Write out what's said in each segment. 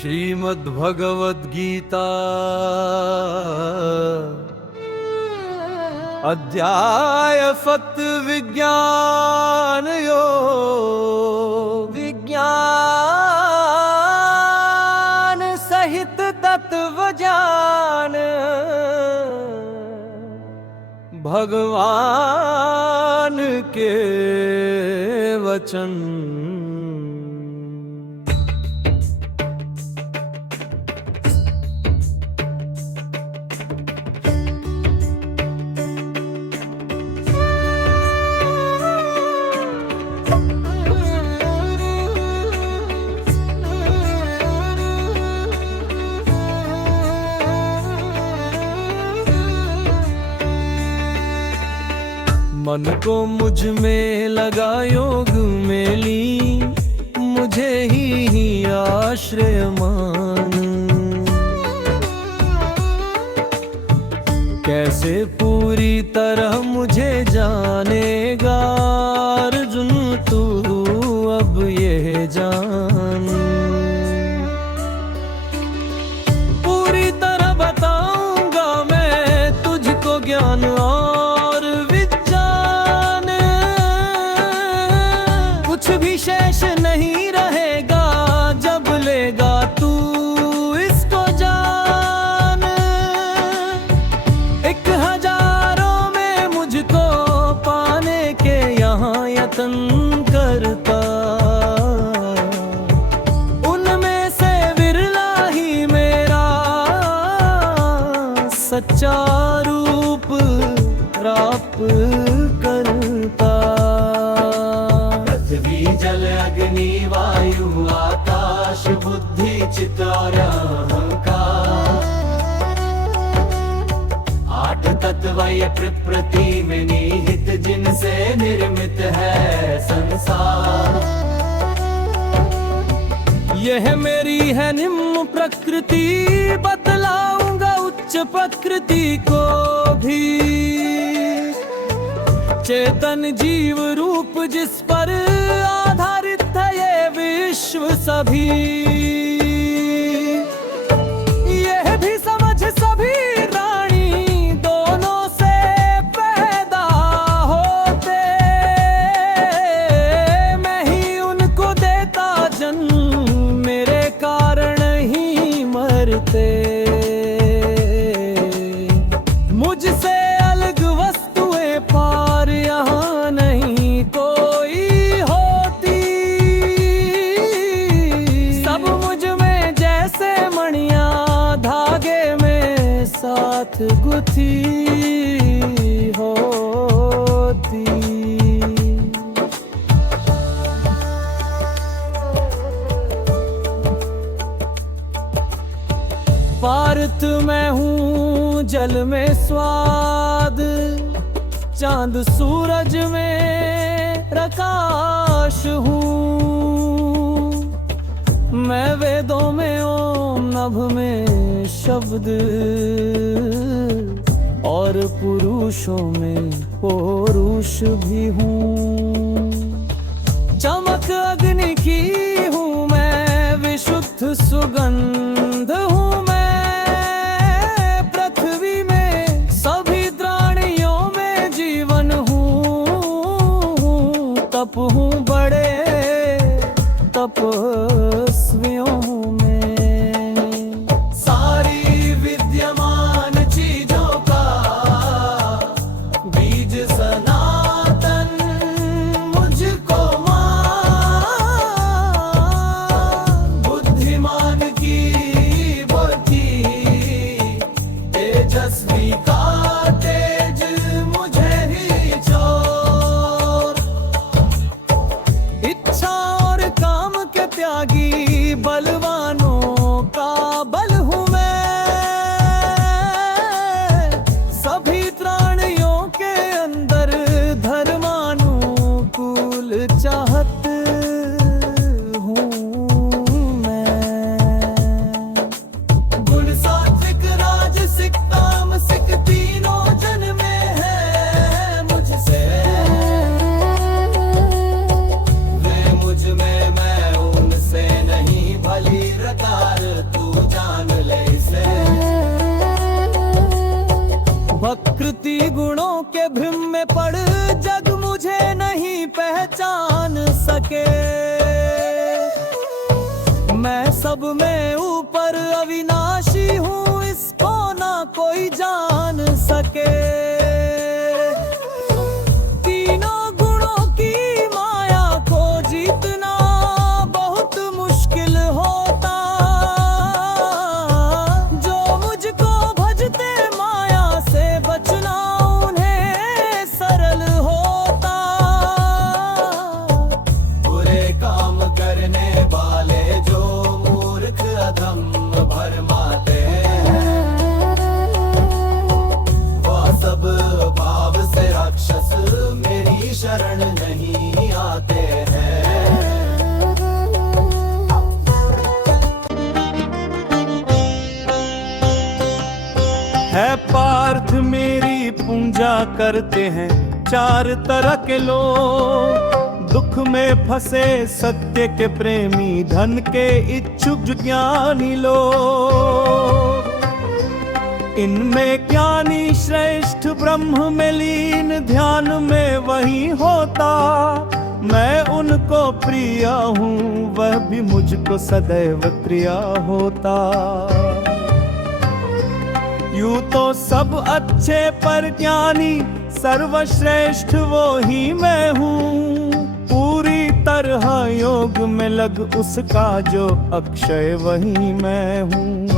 श्रीमद्भगवद्गीता अध्याय फक्त विज्ञान योग। विज्ञान सहित तत्व ज्ञान भगवान के वचन। मन को मुझ में लगा योग में ली, मुझे ही आश्रय मान। कैसे पूरी तरह मुझे जानेगा अर्जुन तू अब ये जान। पूरी तरह बताऊंगा मैं तुझको ज्ञान और विज्ञान। कुछ भी शेष नहीं रहेगा जब लेगा तू इसको जान। 1000 में मुझको पाने के यहाँ यत्न करता, उनमें से विरला ही मेरा सच्चा रूप प्राप्त करता। पृथ्वी जल अग्नि वायु आकाश बुद्धि चित्त और अहंकार, 8 तत्व ये प्रकृति में निहित जिनसे निर्मित है संसार। यह मेरी है निम्न प्रकृति, बतलाऊंगा उच्च प्रकृति को भी। चेतन जीव रूप जिस पर आधारित है ये विश्व सभी। यह भी समझ सभी रानी दोनों से पैदा होते, मैं ही उनको देता जन्म, मेरे कारण ही मरते। मुझसे अलग वस्तुएं पार यहाँ नहीं कोई होती। सब मुझ में जैसे मणियां धागे में साथ गुथी होती। पारत मैं हूँ जल में स्वाद, चांद सूरज में प्रकाश हूँ। मैं वेदों में ओम, नभ में शब्द और पुरुषों में पौरुष भी हूँ। चमक अग्नि की हूँ मैं, विशुद्ध सुगंध हूँ मैं। पृथ्वी में सभी प्राणियों में जीवन हूँ। तप हूँ बड़े तपस्वियों में। सारी विद्यमान चीजों का बीज सनातन मुझको मान। बुद्धिमान की बुद्धि, तेजस्वी का तेज मुझे ही जोर। इच्छा और काम के त्यागी बलवानों का बल हूँ मैं। सभी प्राणियों के अंदर धर्मानुकूल चाहत हूँ मैं। गुण सात्विक राजसिक तामसिक तीनों जन में है मुझसे। वे मुझ में, मैं उनसे नहीं, भली रकार सके। मैं सब में ऊपर अविनाशी हूँ, इसको ना कोई जान सके। तीनों गुणों की माया को जीतना बहुत मुश्किल होता। जो मुझको भजते माया से बचना उन्हें सरल होता। बुरे काम करने वाले जो मूर्ख अधम भरमाते हैं, वह सब भाव से राक्षस मेरी शरण नहीं आते हैं। है पार्थ मेरी पूजा करते हैं चार तरह के लोग। दुख में फंसे सत्य के प्रेमी, धन के इच्छुक ज्ञानी लोग। इनमें ज्ञानी श्रेष्ठ ब्रह्म में लीन, ध्यान में वही होता। मैं उनको प्रिय हूँ, वह भी मुझको सदैव प्रिय होता। यूं तो सब अच्छे पर ज्ञानी सर्वश्रेष्ठ वो ही मैं हूँ। पूरी तरह योग में लग उसका जो अक्षय वही मैं हूँ।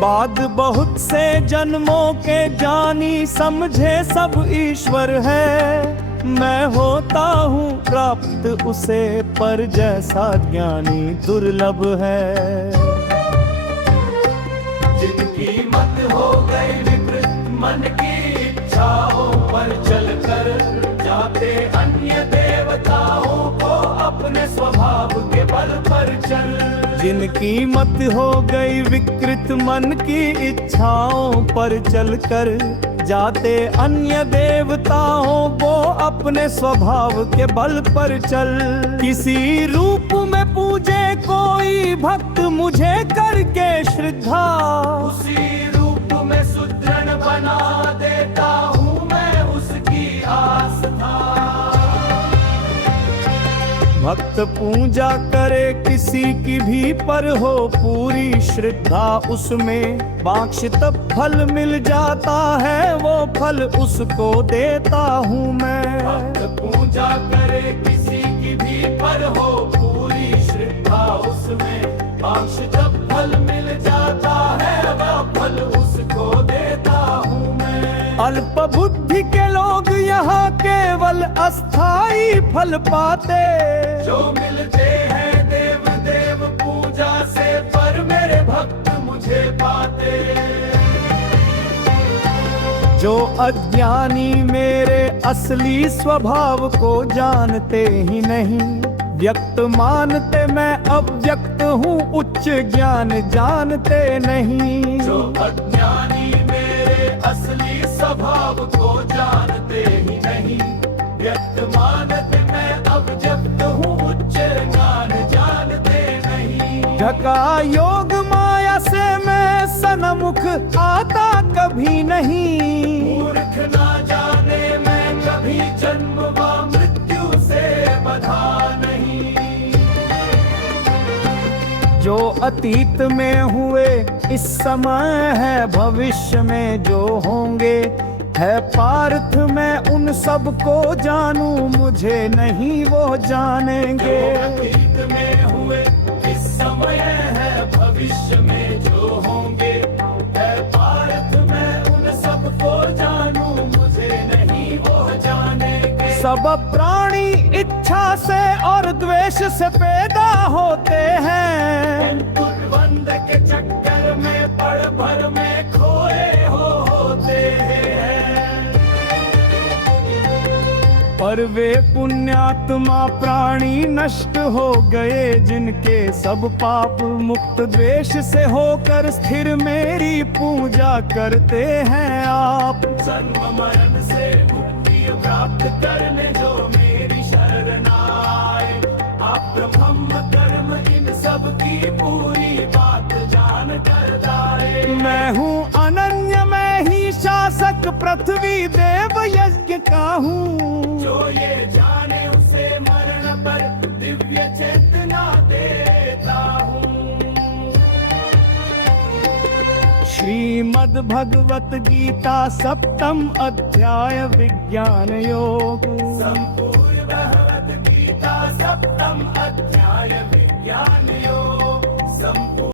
बाद बहुत से जन्मों के जानी समझे सब ईश्वर है। मैं होता हूँ प्राप्त उसे, पर जैसा ज्ञानी दुर्लभ है। जिनकी मत हो गई विकृत मन की इच्छाओं पर चलकर, जाते अन्य देवताओं को अपने स्वभाव के बल पर चल। जिनकी मत हो गई विकृत मन की इच्छाओं पर चलकर, जाते अन्य देवताओं को अपने स्वभाव के बल पर चल। किसी रूप में पूजे कोई भक्त मुझे करके श्रद्धा, उसी रूप में सुदृढ़ बना देता हूँ मैं उसकी आस्था। भक्त पूजा करे किसी की भी पर हो पूरी श्रद्धा उसमें, बांक्षित फल मिल जाता है वो फल उसको देता हूँ मैं। भक्त पूजा करे किसी की भी पर हो पूरी श्रद्धा उसमें, बांक्षित फल मिल जाता है वह फल उसको देता हूँ मैं। अल्प बुद्धि के लोग यहाँ केवल अस्थाई फल पाते, जो मिलते हैं देव देव पूजा से, पर मेरे भक्त मुझे पाते। जो अज्ञानी मेरे असली स्वभाव को जानते ही नहीं, व्यक्त मानते मैं अव्यक्त हूँ, उच्च ज्ञान जानते नहीं। जो अज्ञानी मेरे असली स्वभाव को जानते ही नहीं, व्यक्त मानते मैं अव्यक्त हूँ, उच्च ज्ञान जानते नहीं। ढका योग माया से मैं सन्मुख आता कभी नहीं। मूर्ख ना जाने मैं कभी जन्म व मृत्यु से बधा नहीं। जो अतीत में हुए इस समय है भविष्य में जो होंगे, है पार्थ मैं उन सब को जानूं, मुझे नहीं वो जानेंगे। अतीत में हुए इस समय है भविष्य में जो होंगे, है पार्थ मैं उन सब को जानूं, मुझे नहीं वो जानेंगे। सब प्राणी इच्छा से और द्वेष से पैदा होते हैं, दुर्बंध के चक्कर में पड़ भर में खोए होते हैं। पर वे पुण्यात्मा प्राणी नष्ट हो गए, जिनके सब पाप मुक्त द्वेष से होकर स्थिर मेरी पूजा करते हैं आप। जन्म मरण से मुक्ति प्राप्त करने जो मेरी शरण आए, आप ब्रह्म कर्म इन सब की पूरी बात जान कर दाए। मैं हूँ अनन्य, मैं ही शासक पृथ्वी देव यज्ञ का हूँ। जो ये जाने उसे मरण पर दिव्य चेतना देता हूँ। श्रीमद् भगवत गीता सप्तम अध्याय विज्ञान योग। संपूर्ण भगवत गीता सप्तम अध्याय विज्ञान योग। संपूर्ण